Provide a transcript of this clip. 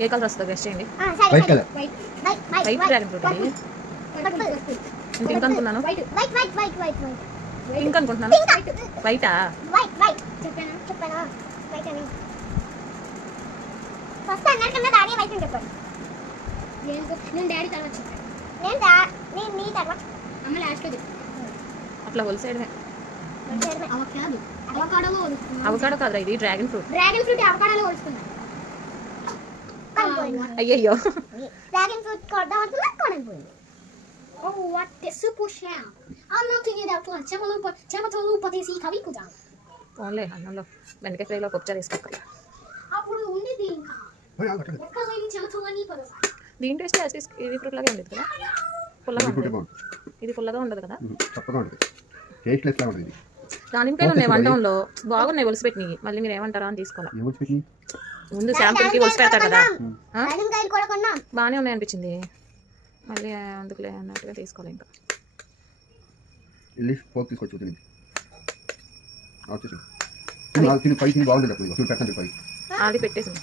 ఏ colour వస్తుందో guest చేయండి. White colour. White dragon fruit ఇది. పింక్ అనుకున్నాను. పింక్ అనుకుంటున్నాను. వైటా? అట్లా హోల్సేయడమే. అవకాడో కాదురా ఇది డ్రాగన్ ఫ్రూట్. అయ్యయ్యో డ్రాగన్ ఫ్రూట్ కొడదాం అనుకున్నా కొనకపోయింది. Oh, what the super shell. I'm not thinking that one. చెమటలు తీసి కవి కుదా. ఓన్లే అన్నంలో బెండకాయ ఫ్రైలో పప్పుచారు వేసుకోవాలి. అప్పుడు ఉండేది ఇంకా. ఒక్కలేని చెమటలని పడసా. దీని టేస్ట్ యాసిస్ ఇది ఫ్రూట్ లాగే ఉండదు కదా? పుల్లగా ఉంటుంది. ఇది పుల్లగా ఉండదు కదా? చప్పగా ఉంటుంది. టేస్ట్లెస్ లా ఉంటుంది. దానిపైన ఉన్నాయి వంటంలో బాగున్నాయి ఒలిసి పెట్టినవి. మళ్ళీ మీరు ఏమంటారా అని తీసుకోవాలి. ముందు శాంపుల్కి ఒలిసి పెడతా కదా, బాగానే ఉన్నాయి అనిపించింది. మళ్ళీ అందుకులే అన్నట్టుగా తీసుకోవాలి. ఇంకా ఆల్రెడీ పెట్టేసింది.